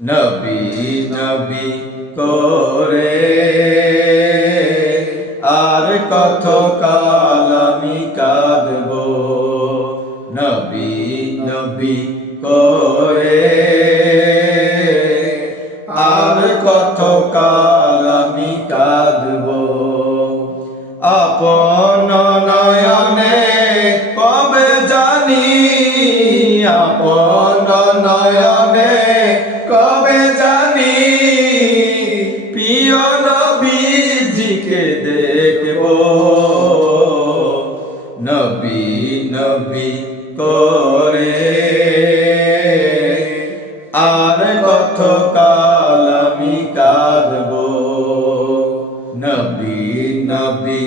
নবী নবী করে আর কত কাল আমি কাঁদব, নবী নবী করে আর কত কাল আমি কাঁদব। আপন নয়নে কবে জানি, আপন নয়নে কবে জানি প্রিয় নবীজিকে দেখব, নবী নবী করে আর কত কাল আমি কাঁদব, নবী নবী